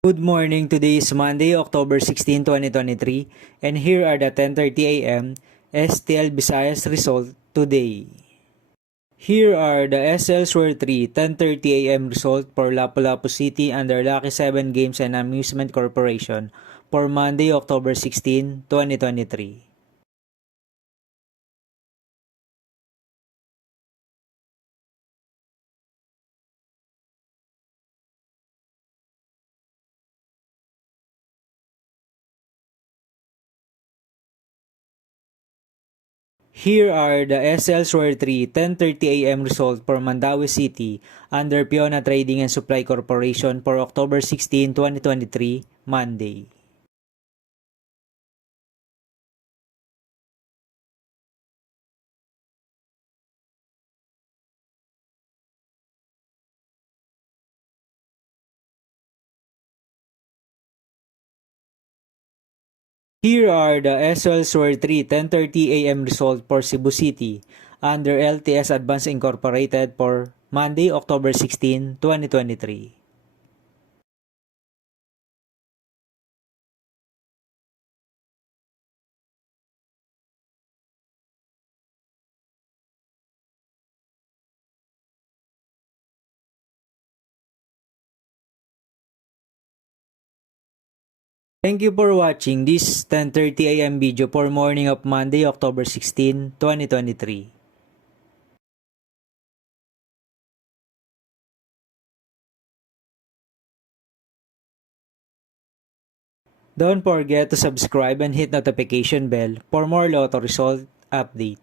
Good morning. Today is Monday, October 16, 2023, and here are the 10:30 a.m. STL Visayas result today. Here are the SL Sword 3 10:30 a.m. result for Lapu-Lapu City under Lucky 7 Games and Amusement Corporation for Monday, October 16, 2023. Here are the SL Sword 3 10:30 a.m. result for Mandaue City under Piona Trading and Supply Corporation for October 16, 2023, Monday. Here are the SL Sword 3 10:30 a.m. result for Cebu City under LTS Advance Incorporated for Monday, October 16, 2023. Thank you for watching this 10:30 a.m. video for morning of Monday, October 16, 2023. Don't forget to subscribe and hit notification bell for more lotto result update.